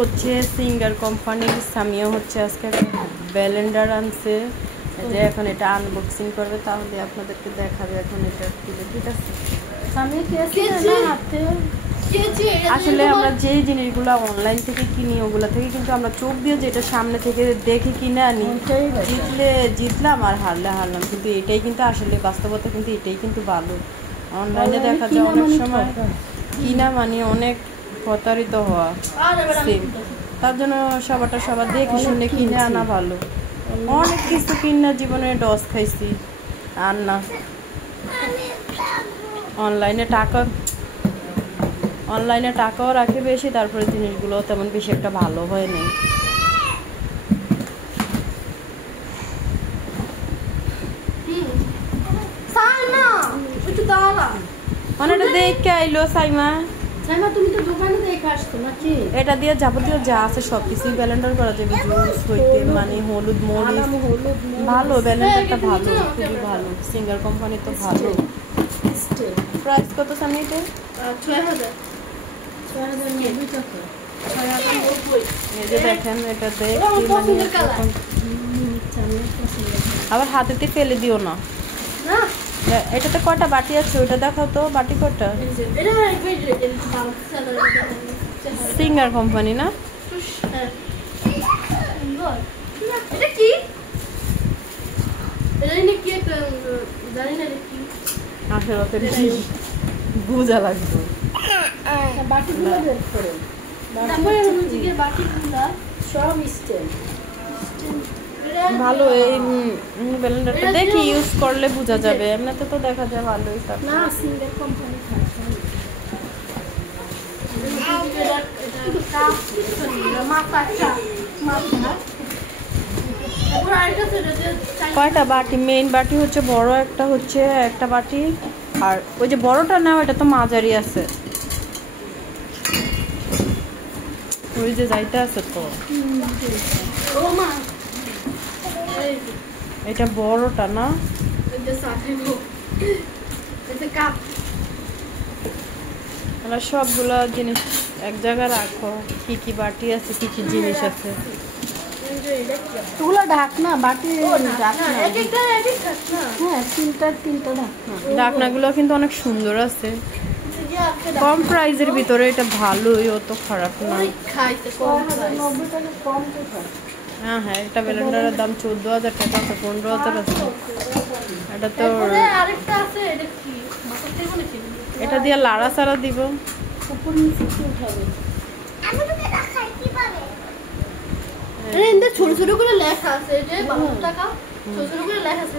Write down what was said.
হচ্ছে সিঙ্গার কোম্পানির। সামিও হচ্ছে আজকে ব্লেন্ডার আনছে, যে এখন এটা আনবক্সিং করবে, তাহলে আপনাদেরকে দেখাবে এখন এটা ঠিক আছে। আসলে আমরা যেই জিনিসগুলো অনলাইন থেকে কিনি ওগুলো থেকে কিন্তু আমরা চোখ দিয়ে যেটা সামনে থেকে দেখে কিনে আনি, জিতলাম আর হারলাম, কিন্তু এটাই কিন্তু আসলে বাস্তবতা, কিন্তু এটাই কিন্তু ভালো। অনলাইনে দেখা যায় অনেক সময় কিনা মানে অনেক প্রতারিত হওয়া, তার জন্য সবার দেখে শুনে কিনে আনা ভালো। অনেক কিছু কিনা জীবনে ডস খাইছি আর না। অনলাইনে টাকাও রাখে বেশি, তারপরে জিনিসগুলো তেমন বেশি একটা ভালো হয় নাই। মানে এটা দেখে আইলো সাইমা, তুমি তো দোকানে দেখে আসছো নাকি? এটা দিয়ে যাবতীয় যা আছে সবকিছুই ব্লেন্ডার করা যাবে, জুস হইতে মানে হলুদ মরিচ। ভালো ব্লেন্ডারটা, ভালো, খুবই ভালো। সিঙ্গার কোম্পানি তো ভালো। প্রাইস কত সামি এটা? 6000 এই যে দেখেন, এটা দেখি মানে আবার হাতেতে ফেলে দিও না। এটাতে কয়টা বাটি আছে ওইটা দেখাও তো, বাটি কয়টা? সিঙ্গার কোম্পানি না? বুঝা লাগবে। ভালো এই ব্লেন্ডারটা দেখি ইউজ করলে বোঝা যাবে, এমনিতে তো দেখা যায় ভালোই। না সিঙ্গার কোম্পানি কয়টা বাটি? মেইন বাটি হচ্ছে বড় একটা, হচ্ছে একটা বাটি, আর ওই যে বড়টা না ওটা তো মাঝারি আছে, ওই যে যাইতে আছে তো। এটা বড়টা না? সবগুলো জিনিস এক জায়গায় রাখো, কি কি বাটি আছে, কি কি জিনিস আছে। ওগুলো ঢাকনা বাটি, তিনটা ঢাকনাগুলো কিন্তু অনেক সুন্দর আছে, কম প্রাইজের ভিতরে এটা ভালোই, অত খারাপ না। হ্যাঁ হ্যাঁ, একটা ব্লেন্ডারের দাম 14,000 টাকা, 15,000 আছে। এটা তো এটা দিয়ে লাড়া চাড়া দিব। ছোট ছোট করে লেখা আছে, 12 টাকা ছোট ছোট করে লেখা আছে,